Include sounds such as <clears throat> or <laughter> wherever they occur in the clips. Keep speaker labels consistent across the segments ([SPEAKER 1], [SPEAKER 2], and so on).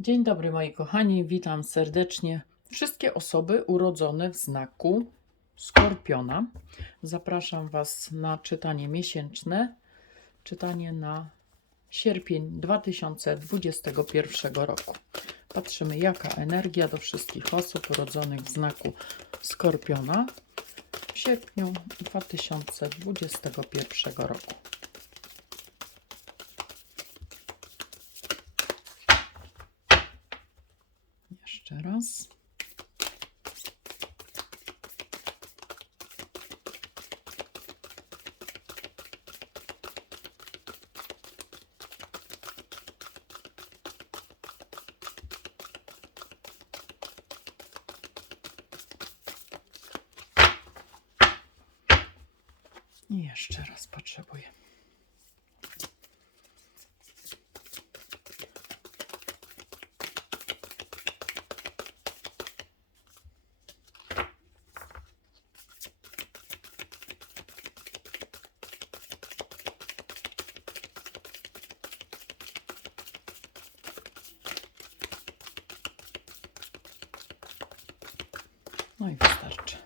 [SPEAKER 1] Dzień dobry moi kochani, witam serdecznie wszystkie osoby urodzone w znaku Skorpiona. Zapraszam Was na czytanie miesięczne, czytanie na sierpień 2021 roku. Patrzymy jaka energia do wszystkich osób urodzonych w znaku Skorpiona w sierpniu 2021 roku. Jeszcze raz. I jeszcze raz potrzebuję. No i wystarczy.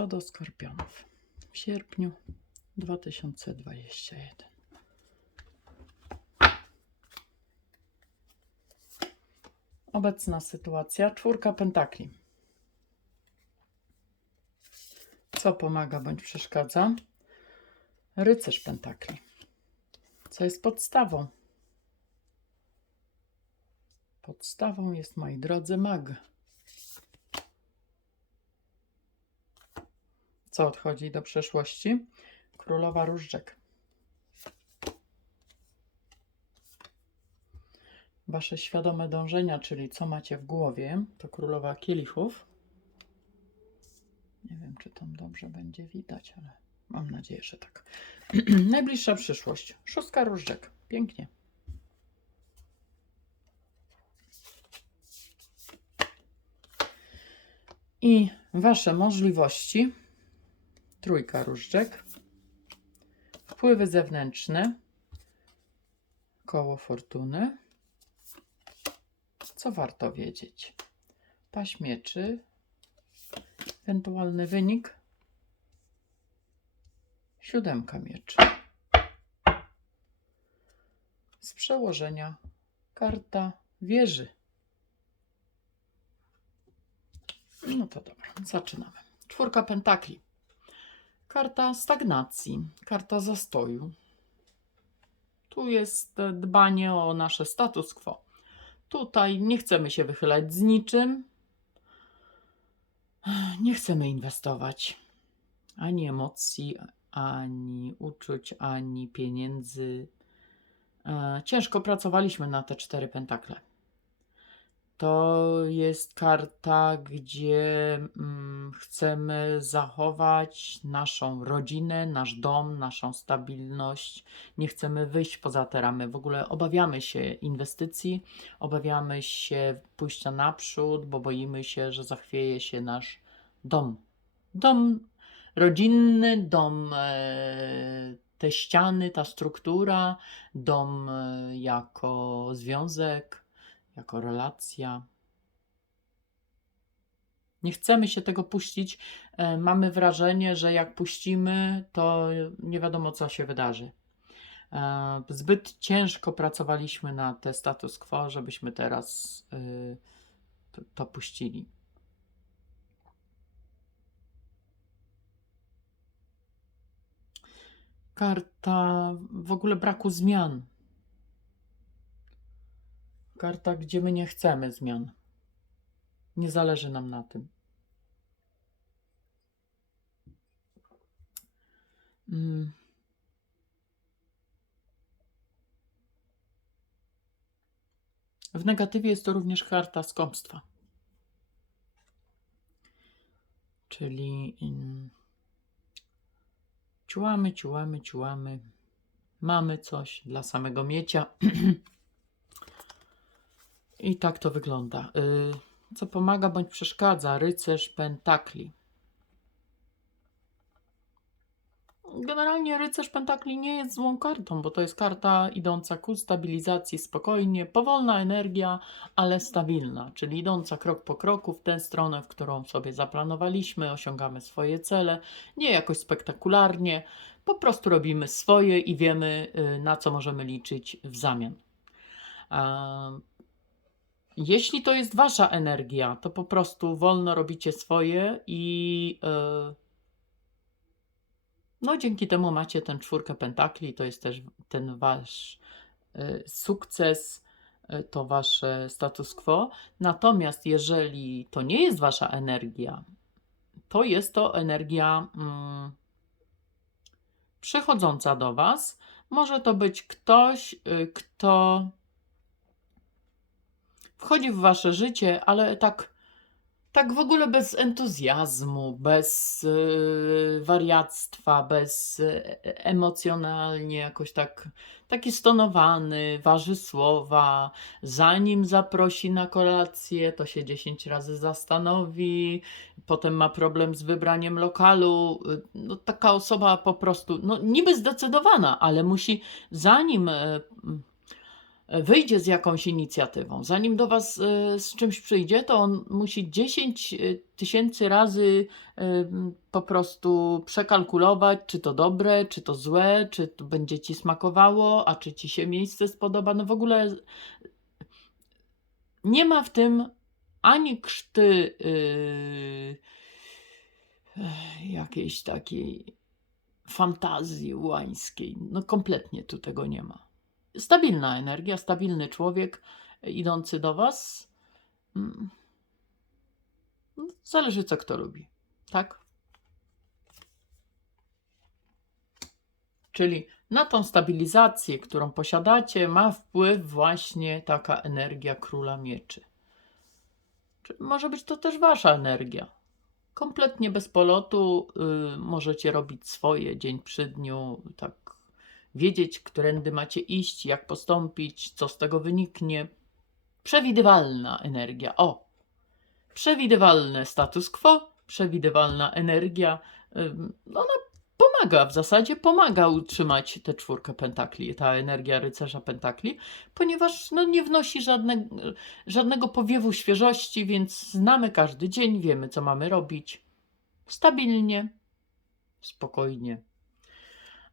[SPEAKER 1] Co do skorpionów w sierpniu 2021. Obecna sytuacja czwórka pentakli. Co pomaga bądź przeszkadza? Rycerz pentakli. Co jest podstawą? Podstawą jest, moi drodzy, mag. Co odchodzi do przeszłości? Królowa różdżek. Wasze świadome dążenia, czyli co macie w głowie, to królowa kielichów. Nie wiem, czy tam dobrze będzie widać, ale mam nadzieję, że tak. <clears throat> Najbliższa przyszłość. Szóstka różdżek. Pięknie. I wasze możliwości. Trójka różdżek. Wpływy zewnętrzne. Koło fortuny. Co warto wiedzieć? Paź mieczy. Ewentualny wynik. Siódemka mieczy. Z przełożenia karta wieży. No to dobra, zaczynamy. Czwórka pentakli. Karta stagnacji, karta zastoju. Tu jest dbanie o nasze status quo. Tutaj nie chcemy się wychylać z niczym. Nie chcemy inwestować ani emocji, ani uczuć, ani pieniędzy. E, Ciężko pracowaliśmy na te cztery pentakle. To jest karta, gdzie mm, chcemy zachować naszą rodzinę, nasz dom, naszą stabilność. Nie chcemy wyjść poza te ramy. W ogóle obawiamy się inwestycji, obawiamy się pójścia naprzód, bo boimy się, że zachwieje się nasz dom. Dom rodzinny, dom, e, te ściany, ta struktura, dom e, jako związek, jako relacja. Nie chcemy się tego puścić. E, Mamy wrażenie, że jak puścimy, to nie wiadomo, co się wydarzy. E, Zbyt ciężko pracowaliśmy na te status quo, żebyśmy teraz e, to, to puścili. Karta w ogóle braku zmian. Karta, gdzie my nie chcemy zmian. Nie zależy nam na tym. Mm. W negatywie jest to również karta skąpstwa. Czyli mm, ciułamy, ciułamy, ciułamy. Mamy coś dla samego miecia. <clears throat> I tak to wygląda. Y, Co pomaga bądź przeszkadza? Rycerz pentakli. Generalnie rycerz pentakli nie jest złą kartą, bo to jest karta idąca ku stabilizacji spokojnie, powolna energia, ale stabilna, czyli idąca krok po kroku w tę stronę, w którą sobie zaplanowaliśmy, osiągamy swoje cele, nie jakoś spektakularnie, po prostu robimy swoje i wiemy, y, na co możemy liczyć w zamian. Jeśli to jest wasza energia, to po prostu wolno robicie swoje i y, no dzięki temu macie ten czwórkę pentakli, to jest też ten wasz y, sukces, y, to wasze status quo. Natomiast jeżeli to nie jest wasza energia, to jest to energia mm, przychodząca do was. Może to być ktoś, kto wchodzi w wasze życie, ale tak, tak w ogóle bez entuzjazmu, bez yy, wariactwa, bez yy, emocjonalnie jakoś tak, taki stonowany, waży słowa, zanim zaprosi na kolację, to się 10 razy zastanowi, potem ma problem z wybraniem lokalu. Yy, No, taka osoba po prostu, no niby zdecydowana, ale musi zanim e, wyjdzie z jakąś inicjatywą, zanim do Was e, z czymś przyjdzie, to on musi 10 tysięcy razy e, po prostu przekalkulować, czy to dobre, czy to złe, czy to będzie Ci smakowało, a czy Ci się miejsce spodoba. No w ogóle nie ma w tym ani krzty yy, jakiejś takiej fantazji łańskiej. No kompletnie tu tego nie ma. Stabilna energia, stabilny człowiek e, idący do Was. Mm. No, Zależy, co kto lubi. Tak? Czyli na tą stabilizację, którą posiadacie, ma wpływ właśnie taka energia króla mieczy. Czy może być to też wasza energia. Kompletnie bez polotu y, możecie robić swoje dzień przy dniu, tak wiedzieć, którędy macie iść, jak postąpić, co z tego wyniknie. Przewidywalna energia. O! Przewidywalne status quo, przewidywalna energia. Ym, Ona pomaga, w zasadzie pomaga utrzymać tę czwórkę pentakli, ta energia rycerza pentakli, ponieważ no, nie wnosi żadne, żadnego powiewu świeżości, więc znamy każdy dzień, wiemy co mamy robić. Stabilnie, spokojnie.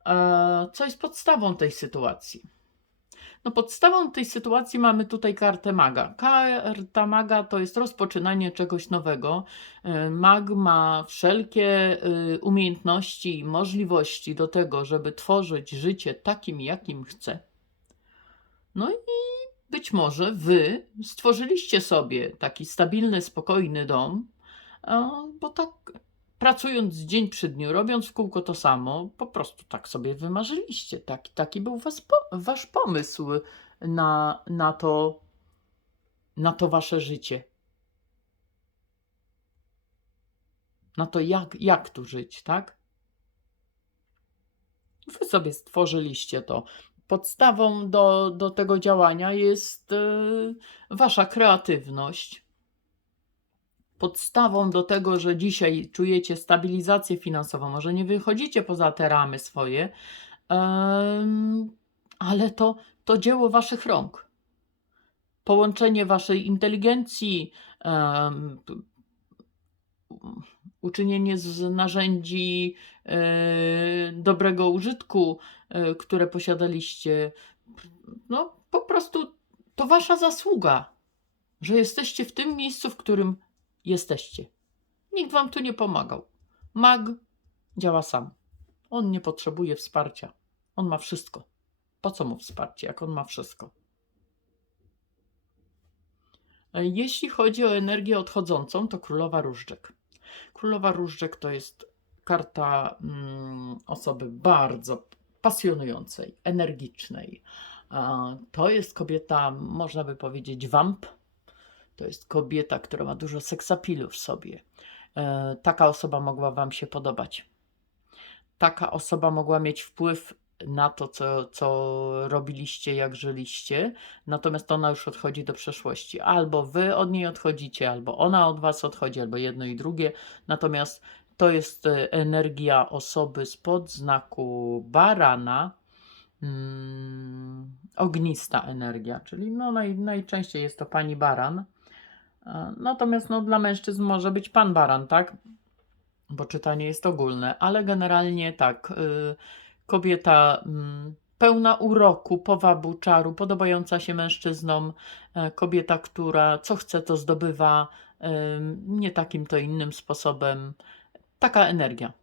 [SPEAKER 1] E, Co jest podstawą tej sytuacji? No podstawą tej sytuacji mamy tutaj kartę maga. Karta maga to jest rozpoczynanie czegoś nowego. E, Mag ma wszelkie y, umiejętności i możliwości do tego, żeby tworzyć życie takim, jakim chce. No i być może wy stworzyliście sobie taki stabilny, spokojny dom, e, bo tak pracując dzień przy dniu, robiąc w kółko to samo, po prostu tak sobie wymarzyliście. Taki, taki był was po, wasz pomysł na, na, to, na to wasze życie. Na to, jak, jak tu żyć, tak? Wy sobie stworzyliście to. Podstawą do, do tego działania jest yy, wasza kreatywność podstawą do tego, że dzisiaj czujecie stabilizację finansową, może nie wychodzicie poza te ramy swoje, ale to, to dzieło waszych rąk. Połączenie waszej inteligencji, uczynienie z narzędzi e, dobrego użytku, e, które posiadaliście, no po prostu to wasza zasługa, że jesteście w tym miejscu, w którym jesteście. Nikt wam tu nie pomagał. Mag działa sam. On nie potrzebuje wsparcia. On ma wszystko. Po co mu wsparcie, jak on ma wszystko? E, Jeśli chodzi o energię odchodzącą, to królowa różdżek. Królowa różdżek to jest karta mm, osoby bardzo pasjonującej, energicznej. To jest kobieta, można by powiedzieć, wamp, to jest kobieta, która ma dużo seksapilu w sobie. E, Taka osoba mogła Wam się podobać. Taka osoba mogła mieć wpływ na to, co, co robiliście, jak żyliście, natomiast ona już odchodzi do przeszłości. Albo Wy od niej odchodzicie, albo ona od Was odchodzi, albo jedno i drugie. Natomiast To jest e, energia osoby spod znaku barana. Mm, ognista energia, czyli no naj, najczęściej jest to pani baran. E, Natomiast no, dla mężczyzn może być pan baran, tak? Bo czytanie jest ogólne, ale generalnie tak. y, Kobieta mm, pełna uroku, powabu, czaru, podobająca się mężczyznom, e, kobieta, która co chce, to zdobywa, ym, nie takim to innym sposobem. Taka energia.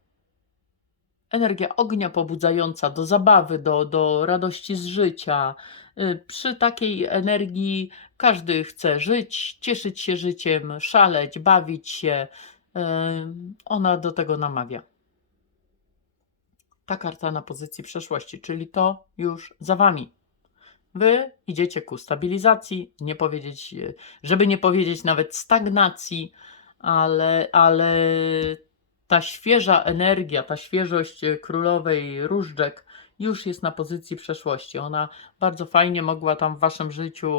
[SPEAKER 1] Energia ognia pobudzająca do zabawy, do, do radości z życia. Y, Przy takiej energii każdy chce żyć, cieszyć się życiem, szaleć, bawić się. Ym, Ona do tego namawia. Ta karta na pozycji przeszłości, czyli to już za wami. Wy idziecie ku stabilizacji, nie powiedzieć, e, żeby nie powiedzieć nawet stagnacji, ale, ale ta świeża energia, ta świeżość e, królowej różdżek już jest na pozycji przeszłości. Ona bardzo fajnie mogła tam w waszym życiu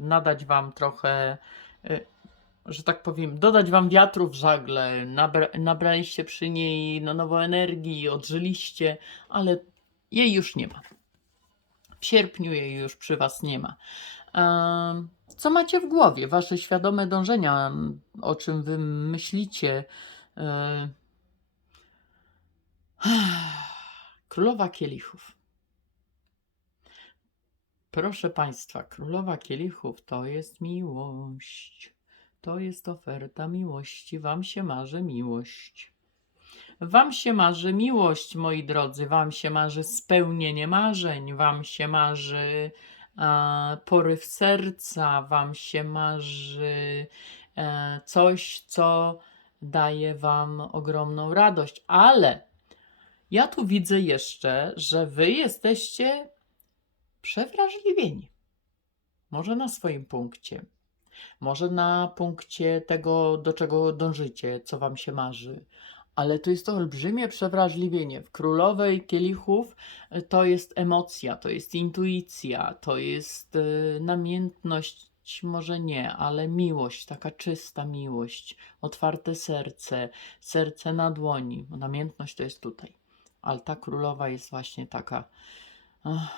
[SPEAKER 1] nadać wam trochę, e, że tak powiem, dodać wam wiatru w żagle. Nabra nabraliście przy niej na nowo energii, odżyliście, ale jej już nie ma. W sierpniu jej już przy Was nie ma. Co macie w głowie? Wasze świadome dążenia, o czym Wy myślicie? <sighs> Królowa Kielichów. Proszę Państwa, Królowa Kielichów to jest miłość. To jest oferta miłości. Wam się marzy miłość. Wam się marzy miłość, moi drodzy, wam się marzy spełnienie marzeń, wam się marzy e, poryw serca, wam się marzy e, coś, co daje wam ogromną radość. Ale ja tu widzę jeszcze, że wy jesteście przewrażliwieni. Może na swoim punkcie, może na punkcie tego, do czego dążycie, co wam się marzy ale to jest to olbrzymie przewrażliwienie. W królowej kielichów y, to jest emocja, to jest intuicja, to jest y, namiętność, może nie, ale miłość, taka czysta miłość, otwarte serce, serce na dłoni. Namiętność to jest tutaj, ale ta królowa jest właśnie taka. ach,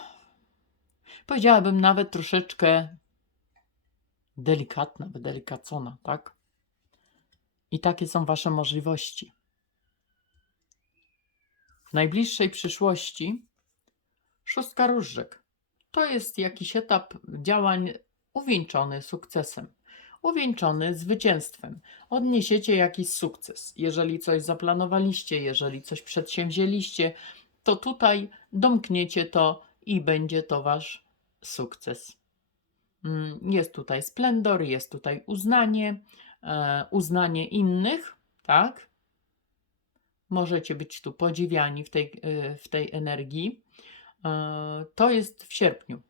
[SPEAKER 1] powiedziałabym nawet troszeczkę delikatna, wydelikacona, tak? I takie są wasze możliwości. W najbliższej przyszłości szóstka różdżek. To jest jakiś etap działań uwieńczony sukcesem, uwieńczony zwycięstwem. Odniesiecie jakiś sukces. Jeżeli coś zaplanowaliście, jeżeli coś przedsięwzięliście, to tutaj domkniecie to i będzie to wasz sukces. Mm, Jest tutaj splendor, jest tutaj uznanie, e, uznanie innych, tak? Możecie być tu podziwiani w tej, e, w tej energii. E, To jest w sierpniu.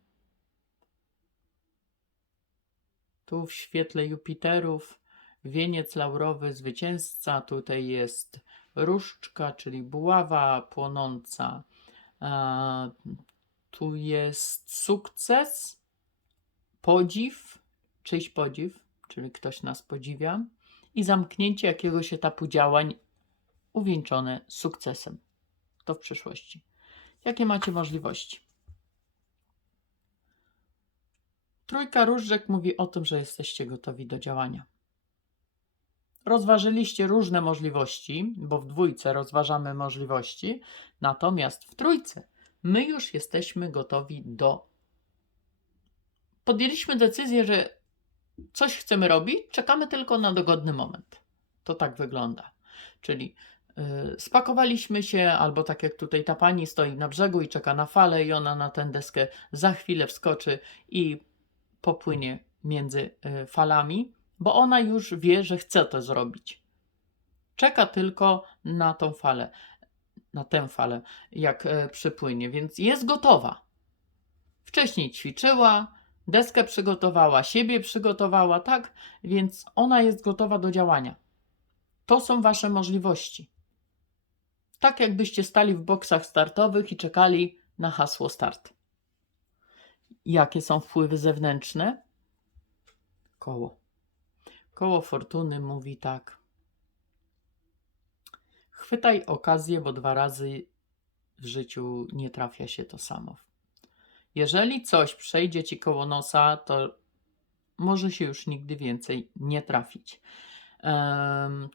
[SPEAKER 1] Tu w świetle Jupiterów wieniec laurowy zwycięzca. Tutaj jest różdżka, czyli buława płonąca. E, Tu jest sukces, podziw, czyjś podziw, czyli ktoś nas podziwia, i zamknięcie jakiegoś etapu działań uwieńczone sukcesem. To w przyszłości. Jakie macie możliwości? Trójka różdżek mówi o tym, że jesteście gotowi do działania. Rozważyliście różne możliwości, bo w dwójce rozważamy możliwości, natomiast w trójce my już jesteśmy gotowi do. Podjęliśmy decyzję, że coś chcemy robić, czekamy tylko na dogodny moment. To tak wygląda. Czyli y, spakowaliśmy się, albo tak jak tutaj ta pani stoi na brzegu i czeka na falę, i ona na tę deskę za chwilę wskoczy i popłynie między y, falami, bo ona już wie, że chce to zrobić. Czeka tylko na tą falę, na tę falę, jak y, przypłynie, więc jest gotowa. Wcześniej ćwiczyła, deskę przygotowała, siebie przygotowała, tak? Więc ona jest gotowa do działania. To są wasze możliwości. Tak jakbyście stali w boksach startowych i czekali na hasło start. Jakie są wpływy zewnętrzne? Koło. Koło fortuny mówi tak. Chwytaj okazję, bo dwa razy w życiu nie trafia się to samo. Jeżeli coś przejdzie ci koło nosa, to może się już nigdy więcej nie trafić.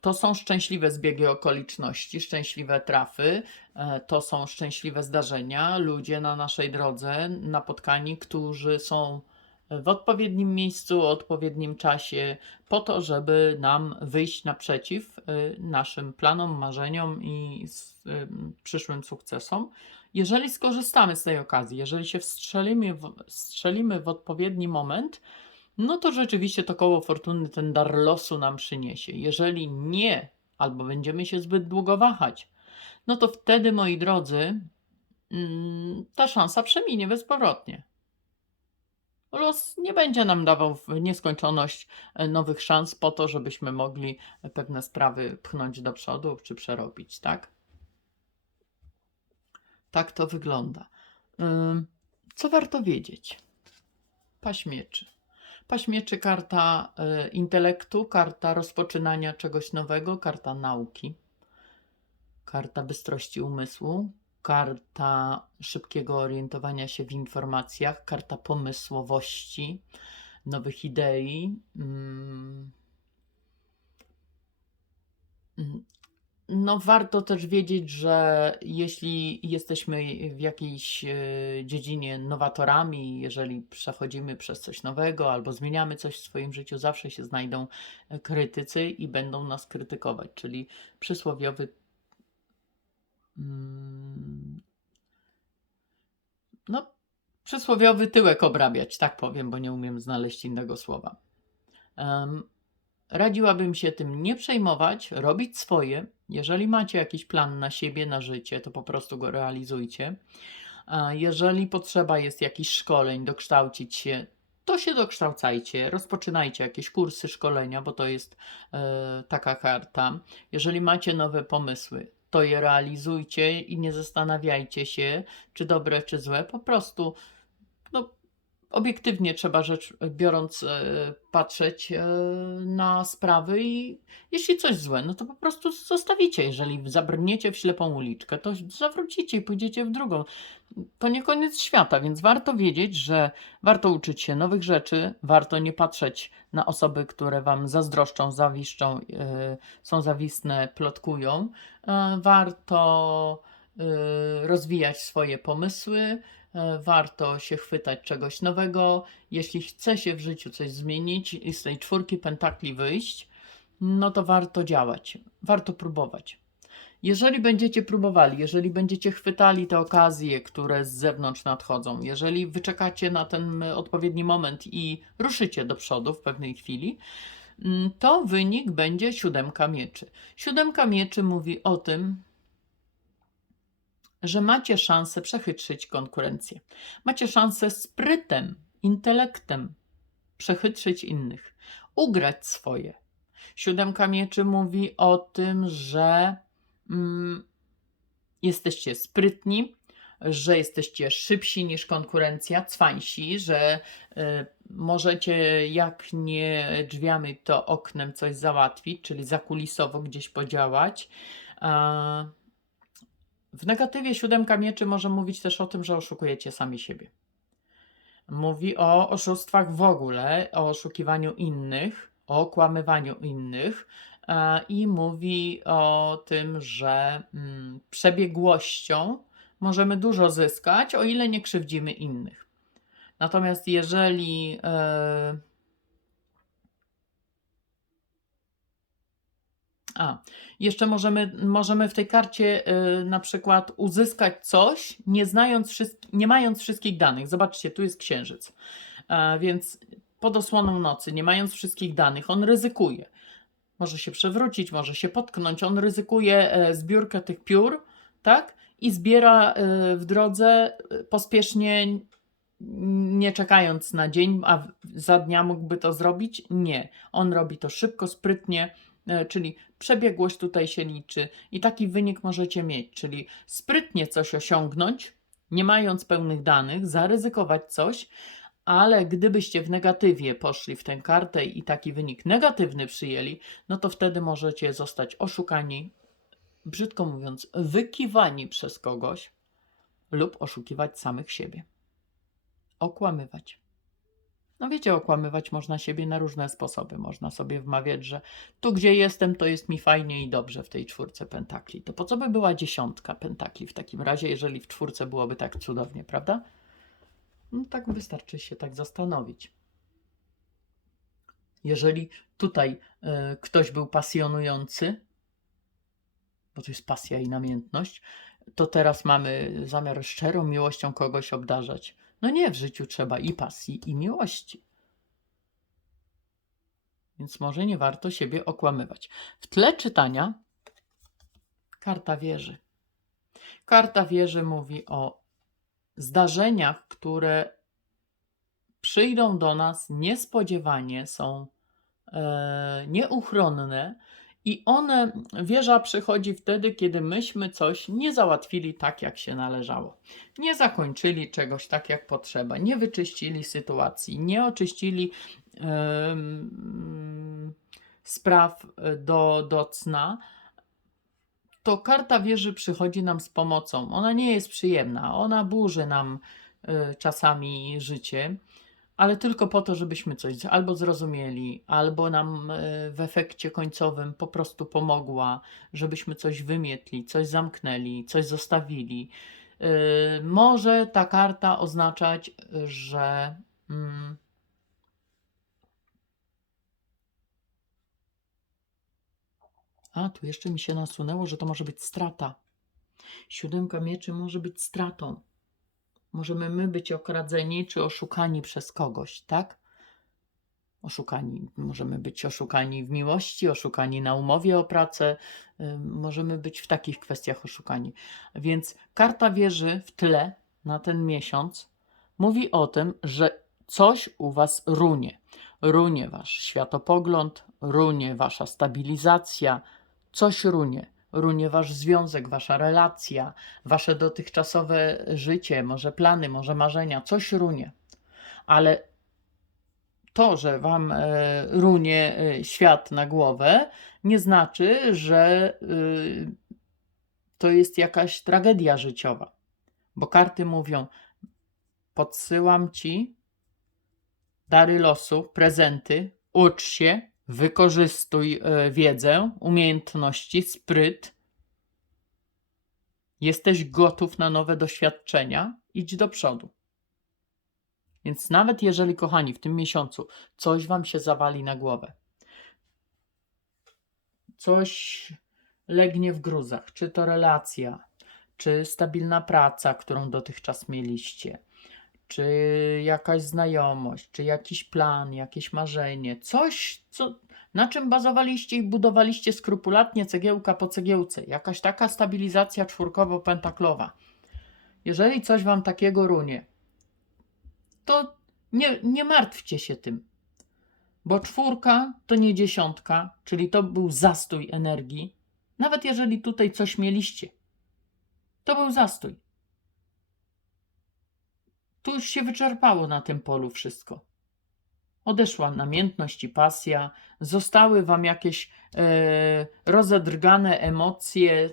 [SPEAKER 1] To są szczęśliwe zbiegi okoliczności, szczęśliwe trafy, e, to są szczęśliwe zdarzenia, ludzie na naszej drodze napotkani, którzy są w odpowiednim miejscu, o odpowiednim czasie, po to, żeby nam wyjść naprzeciw y, naszym planom, marzeniom i ym, przyszłym sukcesom. Jeżeli skorzystamy z tej okazji, jeżeli się wstrzelimy w, strzelimy w odpowiedni moment, no to rzeczywiście to koło fortuny, ten dar losu nam przyniesie. Jeżeli nie, albo będziemy się zbyt długo wahać, no to wtedy, moi drodzy, mm, ta szansa przeminie bezpowrotnie. Los nie będzie nam dawał w nieskończoność e, nowych szans po to, żebyśmy mogli pewne sprawy pchnąć do przodu czy przerobić, tak? Tak to wygląda. Co warto wiedzieć? Paśmieczy. Paśmieczy karta y, intelektu, karta rozpoczynania czegoś nowego, karta nauki, karta bystrości umysłu, karta szybkiego orientowania się w informacjach, karta pomysłowości, nowych idei. No, warto też wiedzieć, że jeśli jesteśmy w jakiejś e, dziedzinie nowatorami, jeżeli przechodzimy przez coś nowego albo zmieniamy coś w swoim życiu, zawsze się znajdą e, krytycy i będą nas krytykować, czyli przysłowiowy mm, no, przysłowiowy tyłek obrabiać, tak powiem, bo nie umiem znaleźć innego słowa. Radziłabym się tym nie przejmować, robić swoje. Jeżeli macie jakiś plan na siebie, na życie, to po prostu go realizujcie. Jeżeli potrzeba jest jakichś szkoleń, dokształcić się, to się dokształcajcie, rozpoczynajcie jakieś kursy, szkolenia, bo to jest e, taka karta. Jeżeli macie nowe pomysły, to je realizujcie i nie zastanawiajcie się, czy dobre, czy złe. Po prostu no, obiektywnie trzeba rzecz biorąc e, patrzeć e, na sprawy i jeśli coś złe, no to po prostu zostawicie. Jeżeli zabrniecie w ślepą uliczkę, to zawrócicie i pójdziecie w drugą. To nie koniec świata, więc warto wiedzieć, że warto uczyć się nowych rzeczy, warto nie patrzeć na osoby, które wam zazdroszczą, zawiszczą, e, są zawistne, plotkują. Warto rozwijać swoje pomysły, warto się chwytać czegoś nowego. Jeśli chce się w życiu coś zmienić i z tej czwórki pentakli wyjść, no to warto działać, warto próbować. Jeżeli będziecie próbowali, jeżeli będziecie chwytali te okazje, które z zewnątrz nadchodzą, jeżeli wyczekacie na ten e, odpowiedni moment i ruszycie do przodu w pewnej chwili, mm, to wynik będzie siódemka mieczy. Siódemka mieczy mówi o tym, że macie szansę przechytrzyć konkurencję. Macie szansę sprytem, intelektem przechytrzyć innych, ugrać swoje. Siódemka mieczy mówi o tym, że mm, jesteście sprytni, że jesteście szybsi niż konkurencja, cwańsi, że y, możecie jak nie drzwiami, to oknem coś załatwić, czyli zakulisowo gdzieś podziałać. A w negatywie siódemka mieczy może mówić też o tym, że oszukujecie sami siebie. Mówi o oszustwach w ogóle, o oszukiwaniu innych, o okłamywaniu innych e, i mówi o tym, że mm, przebiegłością możemy dużo zyskać, o ile nie krzywdzimy innych. Natomiast jeżeli A, jeszcze możemy, możemy w tej karcie y, na przykład uzyskać coś, nie znając nie mając wszystkich danych. Zobaczcie, tu jest księżyc. A, więc pod osłoną nocy, nie mając wszystkich danych, on ryzykuje. Może się przewrócić, może się potknąć. On ryzykuje e, zbiórkę tych piór, tak? I zbiera e, w drodze e, pospiesznie, nie czekając na dzień, a za dnia mógłby to zrobić? Nie. On robi to szybko, sprytnie, e, czyli przebiegłość tutaj się liczy i taki wynik możecie mieć, czyli sprytnie coś osiągnąć, nie mając pełnych danych, zaryzykować coś, ale gdybyście w negatywie poszli w tę kartę i taki wynik negatywny przyjęli, no to wtedy możecie zostać oszukani brzydko mówiąc, wykiwani przez kogoś lub oszukiwać samych siebie. Okłamywać. No wiecie, okłamywać można siebie na różne sposoby. Można sobie wmawiać, że tu, gdzie jestem, to jest mi fajnie i dobrze w tej czwórce pentakli. To po co by była dziesiątka pentakli w takim razie, jeżeli w czwórce byłoby tak cudownie, prawda? No tak wystarczy się tak zastanowić. Jeżeli tutaj e, ktoś był pasjonujący, bo to jest pasja i namiętność, to teraz mamy zamiar szczerą miłością kogoś obdarzać. No nie, w życiu trzeba i pasji, i miłości. Więc może nie warto siebie okłamywać. W tle czytania karta wieży. Karta wieży mówi o zdarzeniach, które przyjdą do nas niespodziewanie, są e, nieuchronne i one, wieża przychodzi wtedy, kiedy myśmy coś nie załatwili tak, jak się należało. Nie zakończyli czegoś tak, jak potrzeba, nie wyczyścili sytuacji, nie oczyścili em, spraw e, do, do cna. To karta wieży przychodzi nam z pomocą. Ona nie jest przyjemna, ona burzy nam e, czasami życie ale tylko po to, żebyśmy coś albo zrozumieli, albo nam e, w efekcie końcowym po prostu pomogła, żebyśmy coś wymietli, coś zamknęli, coś zostawili. E, może ta karta oznaczać, że. Mm, a, tu jeszcze mi się nasunęło, że to może być strata. Siódemka mieczy może być stratą. Możemy my być okradzeni czy oszukani przez kogoś, tak? Oszukani. Możemy być oszukani w miłości, oszukani na umowie o pracę, możemy być w takich kwestiach oszukani. Więc karta wieży w tle na ten miesiąc mówi o tym, że coś u Was runie. Runie Wasz światopogląd, runie Wasza stabilizacja, coś runie runie wasz związek, wasza relacja, wasze dotychczasowe życie, może plany, może marzenia, coś runie. Ale to, że wam e, runie e, świat na głowę, nie znaczy, że y, to jest jakaś tragedia życiowa. Bo karty mówią: podsyłam ci dary losu, prezenty, ucz się, Wykorzystuj e, wiedzę, umiejętności, spryt. Jesteś gotów na nowe doświadczenia? Idź do przodu. Więc nawet jeżeli, kochani, w tym miesiącu coś wam się zawali na głowę, coś legnie w gruzach, czy to relacja, czy stabilna praca, którą dotychczas mieliście, czy jakaś znajomość, czy jakiś plan, jakieś marzenie, coś, co, na czym bazowaliście i budowaliście skrupulatnie cegiełka po cegiełce, jakaś taka stabilizacja czwórkowo-pentaklowa. Jeżeli coś wam takiego runie, to nie, nie martwcie się tym, bo czwórka to nie dziesiątka, czyli to był zastój energii. Nawet jeżeli tutaj coś mieliście, to był zastój. Tu już się wyczerpało na tym polu wszystko. Odeszła namiętność i pasja, zostały wam jakieś e, rozedrgane emocje,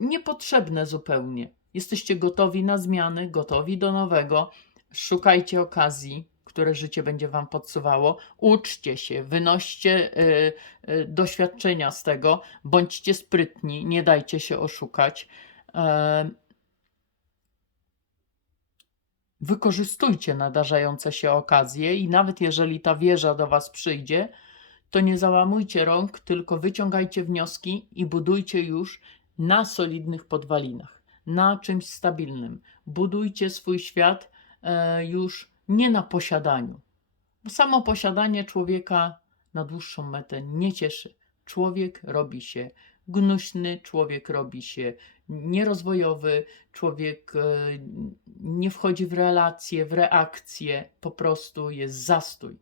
[SPEAKER 1] niepotrzebne zupełnie. Jesteście gotowi na zmiany, gotowi do nowego. Szukajcie okazji, które życie będzie wam podsuwało. Uczcie się, wynoście e, e, doświadczenia z tego, bądźcie sprytni, nie dajcie się oszukać. E, Wykorzystujcie nadarzające się okazje i nawet jeżeli ta wieża do Was przyjdzie, to nie załamujcie rąk, tylko wyciągajcie wnioski i budujcie już na solidnych podwalinach, na czymś stabilnym. Budujcie swój świat e, już nie na posiadaniu. Bo samo posiadanie człowieka na dłuższą metę nie cieszy. Człowiek robi się gnuśny, człowiek robi się nierozwojowy, człowiek e, nie wchodzi w relacje, w reakcje, po prostu jest zastój.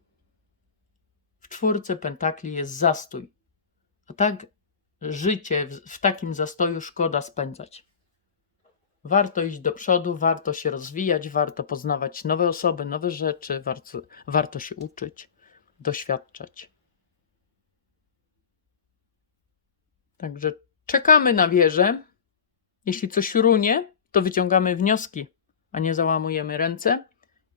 [SPEAKER 1] W czwórce pentakli jest zastój. A tak życie w takim zastoju szkoda spędzać. Warto iść do przodu, warto się rozwijać, warto poznawać nowe osoby, nowe rzeczy, warto, warto się uczyć, doświadczać. Także Czekamy na wieżę. Jeśli coś runie, to wyciągamy wnioski, a nie załamujemy ręce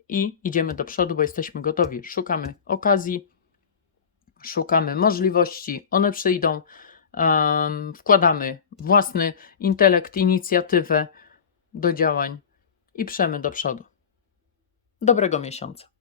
[SPEAKER 1] i idziemy do przodu, bo jesteśmy gotowi. Szukamy okazji, szukamy możliwości, one przyjdą. em, wkładamy własny intelekt, inicjatywę do działań i przemy do przodu. Dobrego miesiąca.